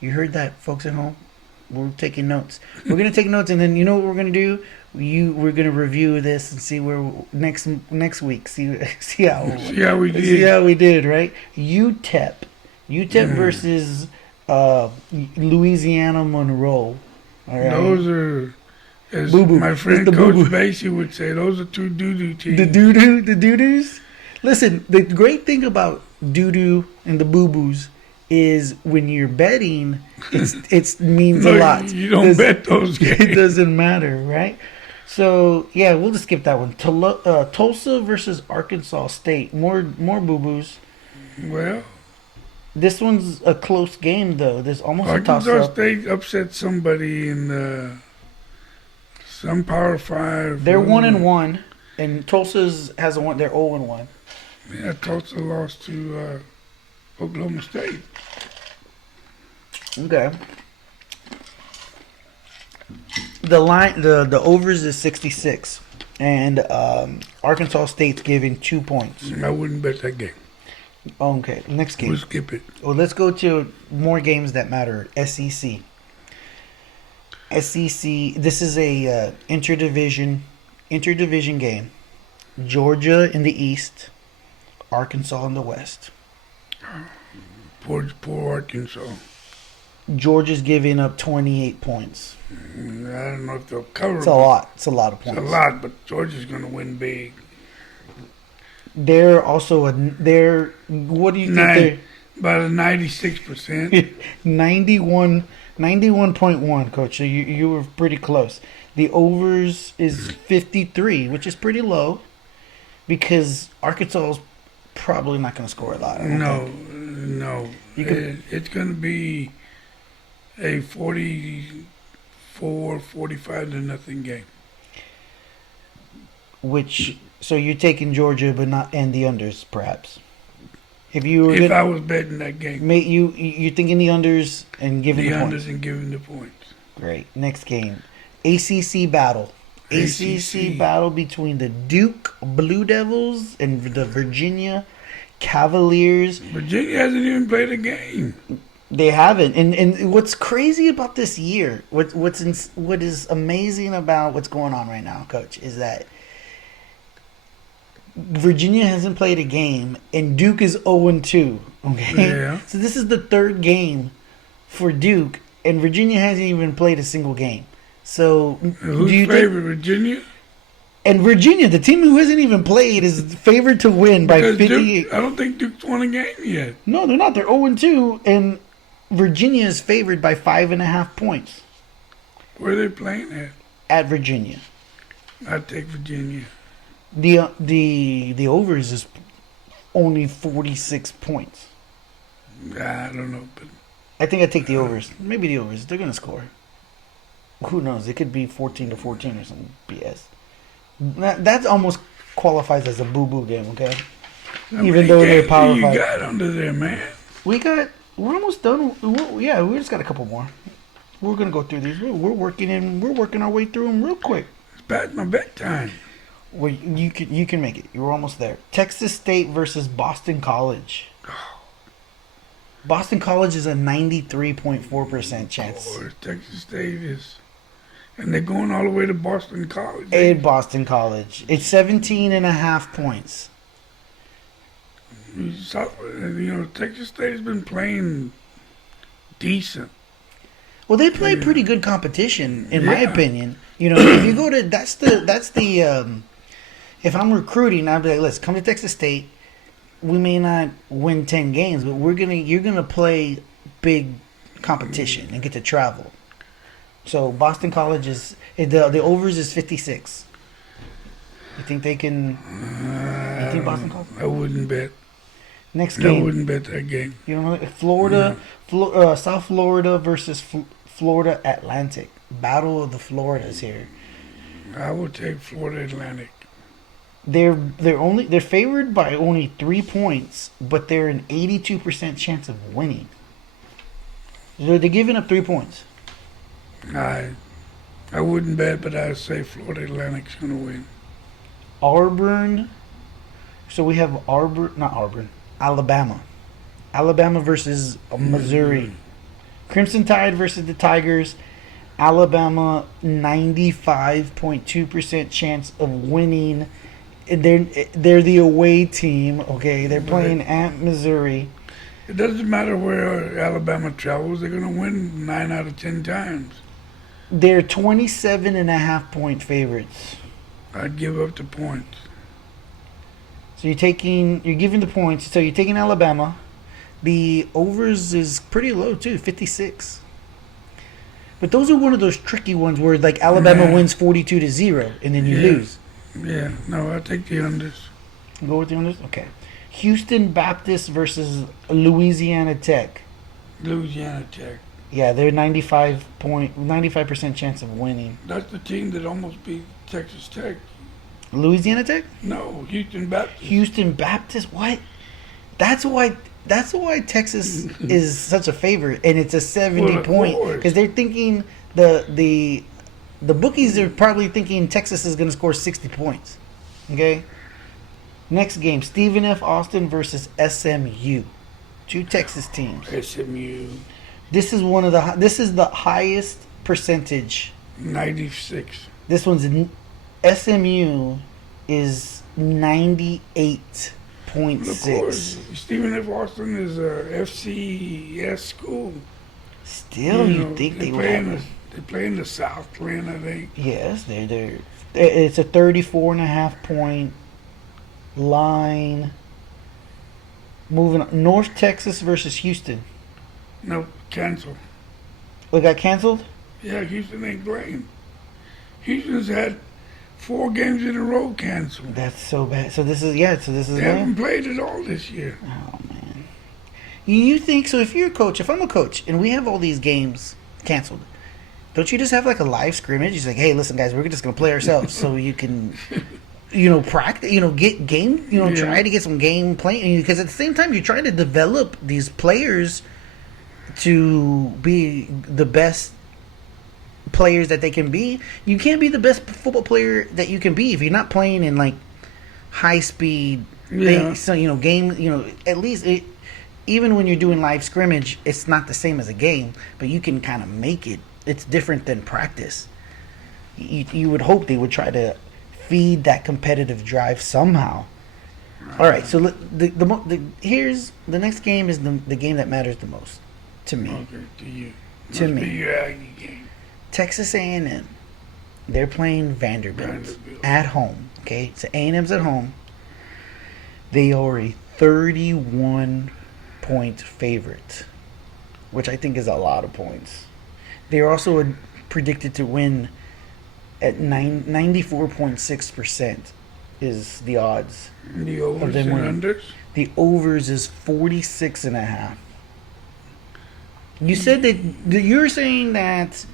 You heard that, folks at home. We're taking notes. We're gonna take notes, and then you know what we're gonna do. We're gonna review this and see where next week. See how See how we did. right? UTEP versus Louisiana Monroe. All right. Those are, as Boo-boo. my friend It's the Coach boo-boo. Basie would say, those are two doo-doo teams. The doo-doos. Listen, the great thing about doo-doo and the boo-boos is when you're betting, it means a lot. You don't bet those games. It doesn't matter, right? So yeah, we'll just skip that one. Tulsa versus Arkansas State. More boo-boos. Well, This one's a close game though. There's almost a Arkansas toss-up. State upset somebody in some Power 5. They're 1-1, and Tulsa's has a one. They're 0-1. Yeah, Tulsa lost to Oklahoma State. Okay. The overs is 66, and Arkansas State's giving 2 points. I wouldn't bet that game. Okay, next game. We'll skip it. Well, let's go to more games that matter. SEC. This is a interdivision game. Georgia in the East, Arkansas in the West. Poor Arkansas. Georgia's giving up 28 points. I don't know if they'll cover. It's a lot. It's a lot of It's points. a lot, but Georgia's going to win big. They're also what do you think About a 96%. they're 91.1, coach. So you were pretty close. The overs is 53, which is pretty low because Arkansas is probably not going to score a lot. I don't think. No. You could- It's going to be a 44, 45 to nothing game. So you're taking Georgia, but not and the unders, perhaps. If I was betting that game, you're thinking the unders and giving the the unders points. and giving the points. Great. Next game, ACC battle. ACC battle between the Duke Blue Devils and the Virginia Cavaliers. Virginia hasn't even played a game. They haven't. And what's crazy about this year, what is amazing about what's going on right now, coach, is that Virginia hasn't played a game and Duke is 0-2. Okay? Yeah. So this is the third game for Duke and Virginia hasn't even played a single game. So Who's favorite, Virginia? And Virginia, the team who hasn't even played, is favored to win by Because 58. I don't think Duke's won a game yet. No, they're not. They're 0-2, and Virginia is favored by 5.5 points Where are they playing at Virginia. I'd take Virginia. The overs is only 46 points. I don't know, but I think I take the overs. Maybe the overs. They're gonna score. Who knows? It could be 14-14 or some BS. That almost qualifies as a boo-boo game. Okay. Even though they're Power you 5. got under there, man. We're almost done. Yeah, we just got a couple more. We're gonna go through these. We're working our way through them real quick. It's past my bedtime. Well, you can make it. You're almost there. Texas State versus Boston College. Boston College is a 93.4% chance. Or Texas State is, and they're going all the way to Boston College. In Boston College, it's 17.5 points. Texas State has been playing decent. Well, they play pretty good competition, in my opinion. If you go to that's the if I'm recruiting, I'd be like, let's come to Texas State. We may not win 10 games, but you're gonna play big competition and get to travel. So Boston College is the overs is 56. You think they can? You think Boston College? I wouldn't bet. Next I game. wouldn't bet that game. You know, Florida, South Florida versus Florida Atlantic. Battle of the Floridas here. I would take Florida Atlantic. They're favored by only 3 points, but they're an 82% chance of winning. So they're giving up 3 points. I wouldn't bet, but I'd say Florida Atlantic's going to win. Auburn. So we have not Auburn, Alabama. Alabama versus Missouri. Crimson Tide versus the Tigers. Alabama 95.2% chance of winning. They're the away team. Okay, they're playing at Missouri. It doesn't matter where Alabama travels; they're going to win 9 out of 10 times. They're 27.5-point favorites. I'd give up the points. So you're giving the points. So you're taking Alabama. The overs is pretty low too, 56. But those are one of those tricky ones where like Alabama wins 42-0 and then you lose. Yeah, no, I'll take the unders. Go with the unders? Okay. Houston Baptist versus Louisiana Tech. Louisiana Tech. Yeah, they're 95% chance of winning. That's the team that almost beat Texas Tech. Louisiana Tech? No, Houston Baptist. Houston Baptist? What? That's why Texas is such a favorite, and it's a 70-point because they're thinking the bookies are probably thinking Texas is going to score 60 points. Okay. Next game: Stephen F. Austin versus SMU, two Texas teams. SMU. This is the highest percentage. 96. This one's SMU is 98.6. Stephen F. Austin is a FCS school. Still, you think they would have? They play in the Southland, I think. Yes, they're. It's a 34.5-point line. Moving on. North Texas versus Houston. No, cancel. It got canceled? Yeah, Houston ain't playing. Houston's had 4 games in a row canceled. That's so bad. So this is They haven't played at all this year. Oh man. You think so? If I'm a coach, and we have all these games canceled, don't you just have like a live scrimmage? You're like, hey, listen, guys, we're just gonna play ourselves, so you can, practice, get game, try to get some game playing, because at the same time you're trying to develop these players to be the best players that they can be. You can't be the best football player that you can be if you're not playing in like high speed things. So game. At least even when you're doing live scrimmage, it's not the same as a game, but you can kind of make it. It's different than practice. You would hope they would try to feed that competitive drive somehow. All right, so here's the next game is the game that matters the most to me. Okay, to you. To Must me. be your Aggie game. Texas A&M. They're playing Vanderbilt at home. Okay, so A&M's at home. They are a 31-point favorite, which I think is a lot of points. They are also predicted to win at 94.6% is the odds. The overs and unders? The overs is 46.5. You said that you're saying that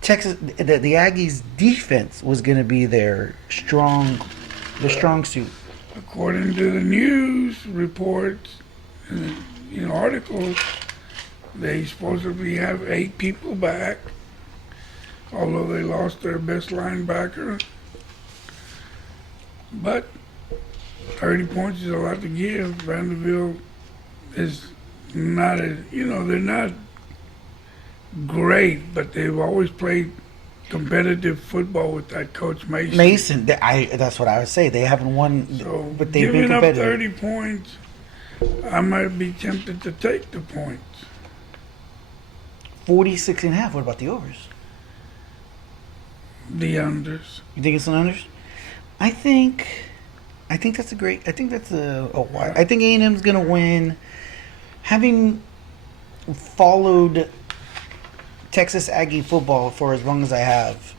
Texas, that the Aggies' defense was going to be their strong suit. According to the news reports, articles, they supposedly have 8 people back, although they lost their best linebacker. But 30 points is a lot to give. Vanderbilt is not they're not great, but they've always played competitive football with that coach Mason. That's what I would say. They haven't won, So but they've been giving up competitive. 30 points, I might be tempted to take the points. 46.5. What about the overs? The unders. You think it's an unders? I think that's a great. I think that's I think A&M's gonna win. Having followed Texas Aggie football for as long as I have,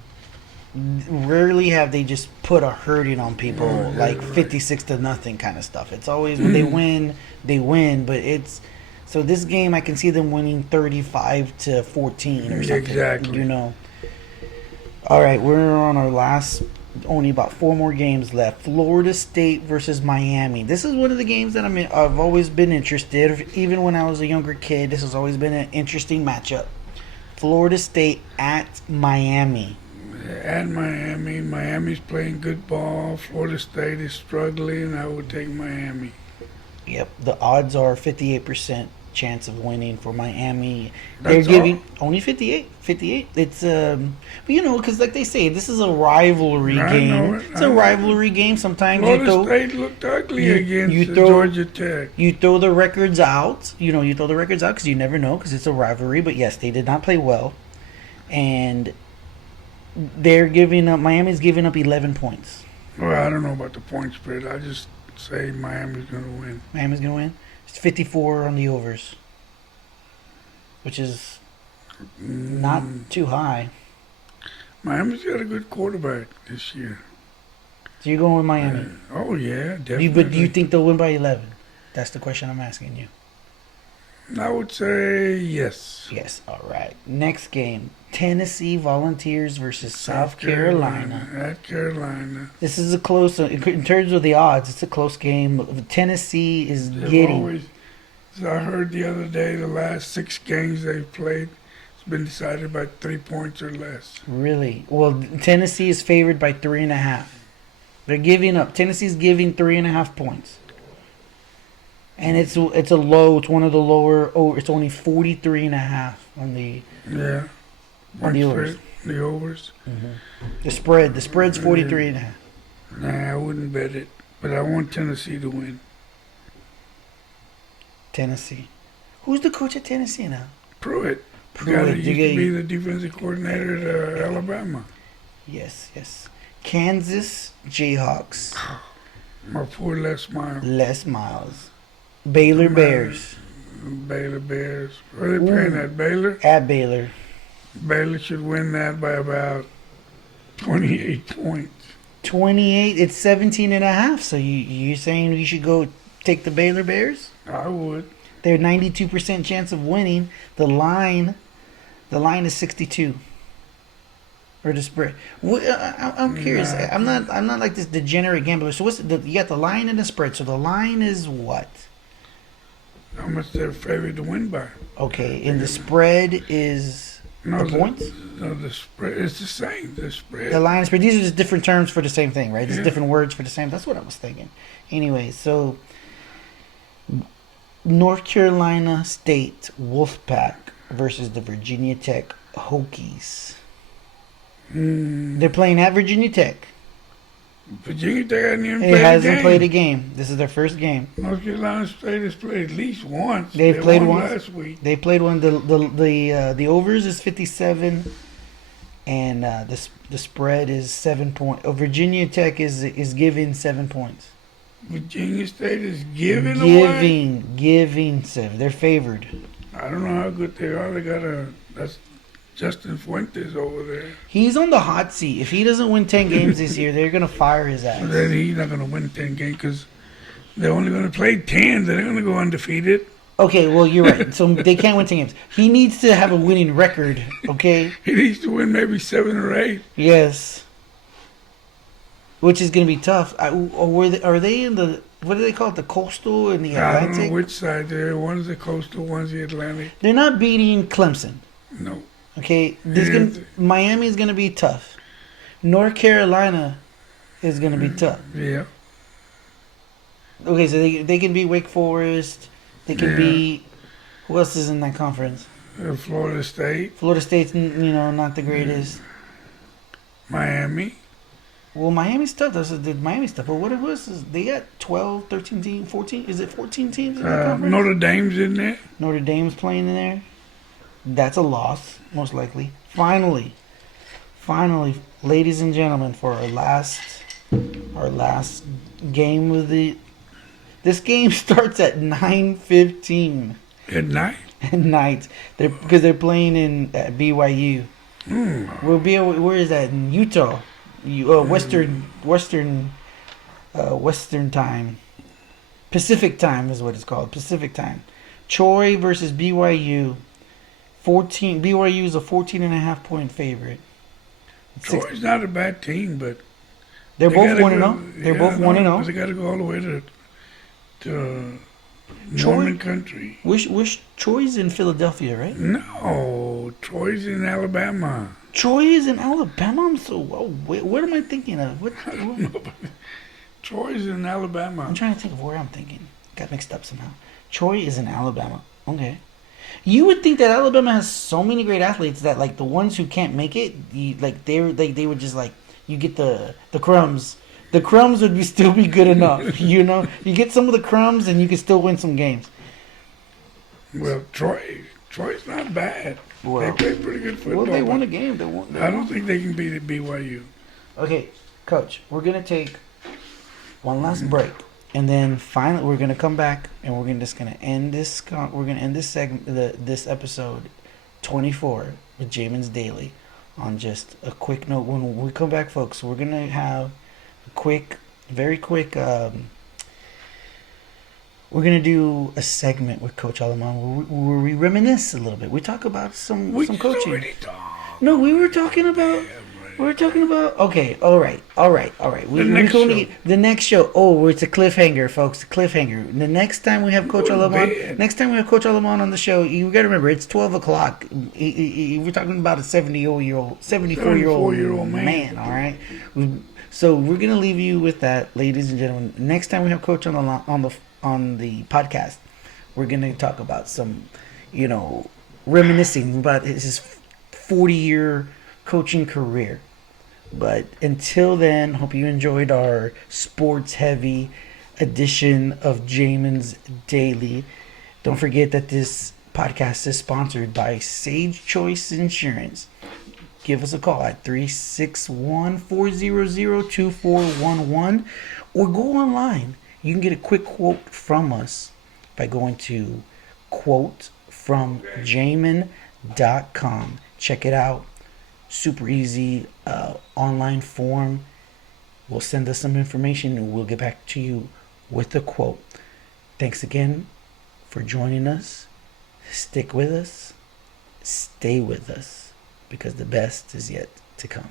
rarely have they just put a hurting on people Oh, yeah, like right. 56-0 kind of stuff. It's always when they win, but it's so this game I can see them winning 35-14 or something. Exactly. You know. All right, we're on our last. Only about four more games left. Florida State versus Miami. This is one of the games that I've always been interested. Even when I was a younger kid, this has always been an interesting matchup. Florida State at Miami. At Miami, Miami's playing good ball. Florida State is struggling. I would take Miami. Yep, the odds are 58% chance of winning for Miami. They're That's giving all. only 58. 58. It's because like they say, this is a rivalry I know game. it. It's I a know it. rivalry game. Sometimes Florida State looked ugly against you throw Georgia Tech. you throw the records out. You throw the records out because you never know because it's a rivalry. But yes, they did not play well, and they're giving up. Miami's giving up 11 points. Well, I don't know about the point spread. I just say Miami's going to win. Miami's gonna win. It's 54 on the overs, which is not too high. Miami's got a good quarterback this year. So you're going with Miami. Oh, yeah, definitely. But do you think they'll win by 11? That's the question I'm asking you. I would say yes. Yes. All right. Next game: Tennessee Volunteers versus South Carolina. At Carolina. This is a close. In terms of the odds, it's a close game. Tennessee is They've getting. always, as I heard the other day, the last 6 games they've played, it's been decided by 3 points or less. Really? Well, Tennessee is favored by 3.5. They're giving up. Tennessee's giving 3.5 points. And it's a low. It's one of the lower. Oh, it's only 43.5 on the Yeah. on the overs. The overs. The spread. The spread's 43.5. Nah, I wouldn't bet it. But I want Tennessee to win. Tennessee. Who's the coach at Tennessee now? Pruitt. Pruitt. Guy that used to be the defensive coordinator at Alabama. Yes. Kansas Jayhawks. My poor Les Miles. Les Miles. Baylor Bears Baylor Bears. Where are they playing at? Baylor? at Baylor. Baylor should win that by about 28 points. 28. It's 17.5. So you're saying we should go take the Baylor Bears? I would. They're 92% chance of winning. The line is 62. Or the spread. I'm curious. Nah. I'm not like this degenerate gambler. So you got the line and the spread. So the line is what? How much they're favored to win by? Okay, and the spread is No, the points. No, the spread. It's the same. The spread. The line and spread. These are just different terms for the same thing, right? Just Yeah. different words for the same. That's what I was thinking. Anyway, so North Carolina State Wolfpack versus the Virginia Tech Hokies. They're playing at Virginia Tech. Virginia Tech hasn't even It played hasn't a game. played a game. This is their first game. North Carolina State has played at least once. They've They played won once? last week. They played one. The overs is 57, and the spread is 7 points. Virginia Tech is giving 7 points. Virginia State is giving away. Giving 7. They're favored. I don't know how good they are. That's Justin Fuentes over there. He's on the hot seat. If he doesn't win 10 games this year, they're gonna fire his ass. But then he's not going to win 10 games because they're only going to play 10. They're going to go undefeated. Okay, well you're right. So they can't win 10 games. He needs to have a winning record. Okay. He needs to win maybe 7 or 8. Yes. Which is gonna be tough. Are they in the what do they call it? The coastal and the I don't Atlantic? know which side they're. One's the coastal, one's the Atlantic. They're not beating Clemson. No. Okay, Yeah. Miami is gonna be tough. North Carolina is gonna be tough. Yeah. Okay, so they can beat Wake Forest. They can Yeah. beat who else is in that conference? Florida State, Florida State's not the greatest. Miami. Well, Miami's tough. Miami's tough. But what it was is they got 12, 13 teams, 14. Is it 14 teams in that conference? Notre Dame's in there. Notre Dame's playing in there. That's a loss, most likely. Finally, ladies and gentlemen, for our last game of the. This game starts at 9:15 At night. at night. Because they're playing in at BYU. We'll be where is that in Utah? Western time. Pacific time is what it's called. Pacific time. Troy versus BYU. 14. BYU is a 14.5 point favorite. Troy's not a bad team, but They're they both gotta 1 and go. 0. They're both 1 and But 0. they got to go all the way to Troy? Norman country. Wish Troy's in Philadelphia, right? No, Troy's in Alabama. Troy is in Alabama. I'm so what am I thinking of? I don't know, but Troy's in Alabama. I'm trying to think of where I'm thinking. Got mixed up somehow. Troy is in Alabama. Okay. You would think that Alabama has so many great athletes that like the ones who can't make it, they would just like you get the crumbs. The crumbs would still be good enough, you know. You get some of the crumbs and you can still win some games. Well, Troy's not bad. Well, they play pretty good football. Well, they won but a game. They won. I don't think they can beat BYU. Okay, Coach, we're gonna take one last break, and then finally we're gonna come back and we're gonna end this. We're gonna end this segment, this episode 24 with Jamin's Daily, on just a quick note. When we come back, folks, we're gonna have a quick, very quick. We're gonna do a segment with Coach Aleman where we reminisce a little bit. We talk about some coaching. Already talked. No, we were talking about. We were talking about. Okay, all right. We're going to the next show. Oh, it's a cliffhanger, folks. A cliffhanger. The next time we have Coach Aleman on the show, you got to remember it's 12 o'clock. We're talking about a 74-year-old man. All right. So we're gonna leave you with that, ladies and gentlemen. Next time we have Coach on the podcast, we're gonna talk about some, reminiscing about his 40-year coaching career. But until then, hope you enjoyed our sports-heavy edition of Jamin's Daily. Don't forget that this podcast is sponsored by Sage Choice Insurance. Give us a call at 361-400-2411 or go online. You can get a quick quote from us by going to quotefromjamin.com. Check it out. Super easy online form. We'll send us some information and we'll get back to you with a quote. Thanks again for joining us. Stick with us. Stay with us, because the best is yet to come.